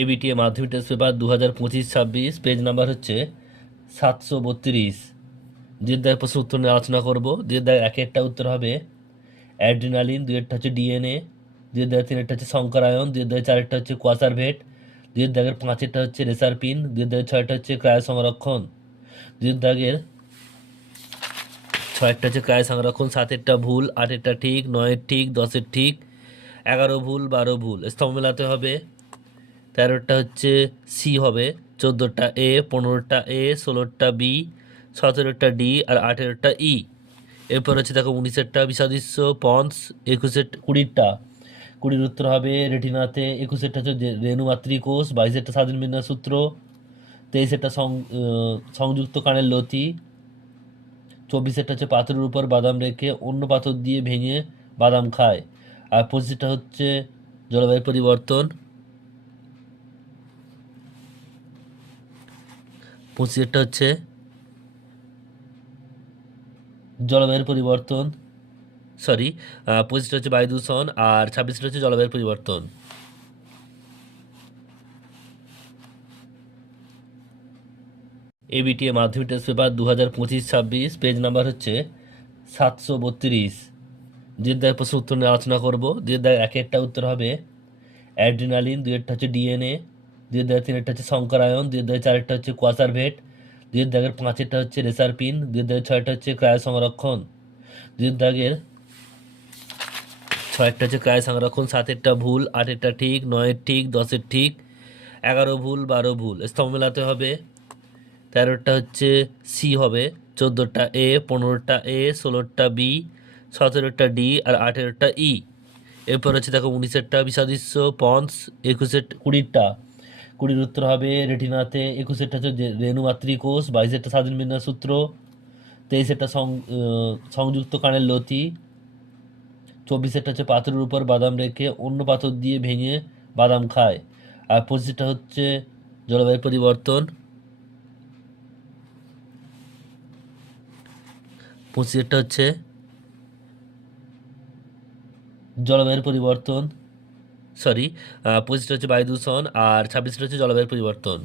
ABTA মাধ্যমিক test paper 2025-26 page number হচ্ছে 732। দুয়ের প্রশ্ন উত্তর নিয়ে আলোচনা করবো। দুয়ের একটা উত্তর হবে অ্যাড্রিনালিন, দুয়েরটা হচ্ছে ডিএনএ, তিনেরটা হচ্ছে শঙ্করায়ন, চারেরটা হচ্ছে কোয়াসারভেট, পাঁচেরটা হচ্ছে রেসারপিন, ছয়টা হচ্ছে ক্রায় সংরক্ষণ, ছয়েরটা হচ্ছে ক্রায় সংরক্ষণ, সাতেরটা ভুল, আটেরটা ঠিক, নয়ের ঠিক, 10-এর ঠিক, 11 ভুল, 12 ভুল। স্তম্ভ মেলাতে হবে। 13টা হচ্ছে সি হবে, 14টা এ, 15টা এ, 16টা বি, 17টা ডি আর 18টা ই। এরপর হচ্ছে দেখো 19এরটা বিষাদৃশ্য পন্স, 21এর 20টা 20 উত্তর হবে রেটিনাতে, 21এরটা হচ্ছে রেণু মাতৃকোষ, 22এরটা স্বাধীন বিন্যাস সূত্র, 23এরটা সংযুক্ত কানের লতি, 24এরটা হচ্ছে পাথরের উপর বাদাম রেখে অন্য পাথর দিয়ে ভেঙে বাদাম খায়, আর 25টা হচ্ছে জলবায়ু পরিবর্তন, 25এরটা হচ্ছে জলবায়ুর পরিবর্তন, সরি, 25টা হচ্ছে বায়ু দূষণ আর 26টা হচ্ছে জলবায়ুর পরিবর্তন। এবিটিএ মাধ্যমিক টেস্ট পেপার 2025-26 পেজ নাম্বার হচ্ছে 732। দুয়ের প্রশ্ন উত্তর নিয়ে আলোচনা করবো। দুয়ের একটা উত্তর হবে অ্যাড্রিনালিন, দুয়েরটা হচ্ছে ডিএনএ, তিনেরটা হচ্ছে শঙ্করায়ন, চারেরটা হচ্ছে কোয়াসারভেট, পাঁচেরটা হচ্ছে রেসারপিন, ছয়টা হচ্ছে ক্রায় সংরক্ষণ, দুয়ের ছয়েরটা হচ্ছে ক্রায় সংরক্ষণ, সাতেরটা ভুল, আটেরটা ঠিক, নয়ের ঠিক, 10-এর ঠিক, 11 ভুল, 12 ভুল। স্তম্ভ মেলাতে হবে। 13টা হচ্ছে সি হবে, 14টা এ, 15টা এ, 16টা বি, 17টা ডি আর 18টা ই। এরপর হচ্ছে দেখো 19এরটা বিষাদৃশ্য পন্স, 21এর 20 উত্তর হবে রেটিনাতে, 21এরটা হচ্ছে রেণু মাতৃকোষ, 22এরটা স্বাধীন বিন্যাস সূত্র, 23এরটা সংযুক্ত কানের লতি, 24এরটা হচ্ছে পাথরের উপর বাদাম রেখে অন্য পাথর দিয়ে ভেঙে বাদাম খায়, আর 25টা হচ্ছে জলবায়ু পরিবর্তন, 25এরটা হচ্ছে জলবায়ুর পরিবর্তন, সরি, 25টা হচ্ছে বায়ু দূষণ আর 26টা হচ্ছে জলবায়ুর পরিবর্তন।